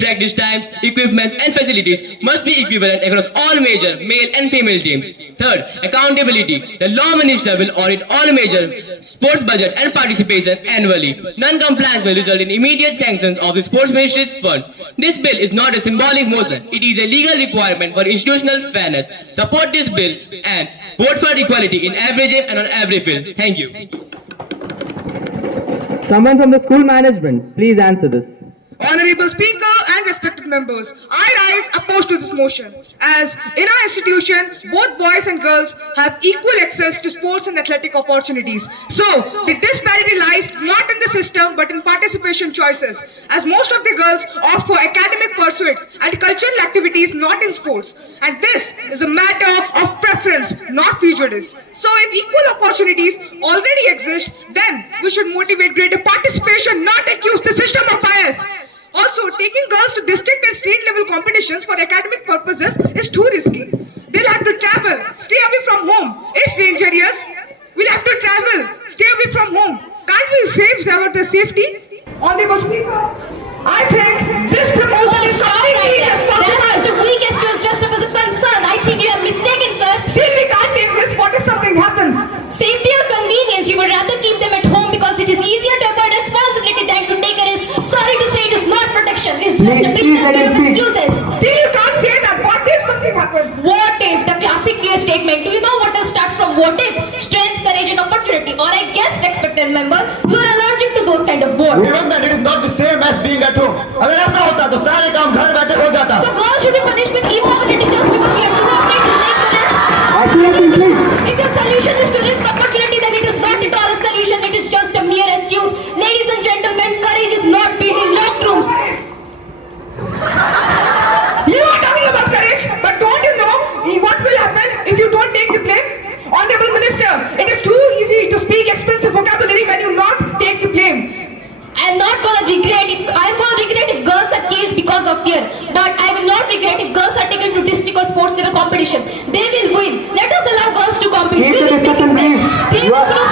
practice times, equipments and facilities must be equivalent across all major male and female teams. Third, accountability. The law minister will audit all major sports budget and participation annually. Non-compliance will result in immediate sanctions of the sports ministry's funds. This bill is not a symbolic motion. It is a legal requirement for institutional fairness. Support this bill and vote for equality in every game and on every field. Thank you. Someone from the school management, please answer this. Honorable Speaker and respected members, I rise opposed to this motion. As in our institution, both boys and girls have equal access to sports and athletic opportunities. So, the disparity lies not in the system but in participation choices. As most of the girls opt for academic pursuits and cultural activities not in sports. And this is a matter of preference, not prejudice. So, if equal opportunities already exist, then we should motivate greater participation, not accuse the system of bias. Also, taking girls to district and state level competitions for academic purposes is too risky. They'll have to travel, stay away from home. It's dangerous. We'll have to travel, stay away from home. Can't we save the safety? Honorable Speaker, I think this proposal is completely irresponsible. That's just a weak excuse just as a concern. I think you are mistaken, sir. Still, we can't take this. What if something happens? Safety or convenience, you would rather keep them at home because it is easier to avoid responsibility than to take a risk. Sorry to say it is not protection. It's just a presumption of excuses. Still, you can't say that. What if something happens? What if? The classic fear statement. Do you know what starts from what if? Strength, courage and opportunity. Or I guess, respected member, you are allergic to those kind of words. Even then, it is not the same as being at home. अगर ऐसा होता तो सारे काम घर बैठे हो जाता. So girls should be punished with immobility just because we are too afraid to take the risk. If your solution is to risk opportunity, then it is not at all a solution. It is just a mere excuse. Ladies and gentlemen, courage is not built in locked rooms. You are talking about courage, but don't you know what will happen if you don't take the blame? Honorable Minister, it is too easy to speak expensive vocabulary when you not take the blame. I'm gonna regret if girls are caged because of fear. But I will not regret if girls are taken to district or sports level competition. They will win. Let us allow girls to compete. We will make it safe. They will prove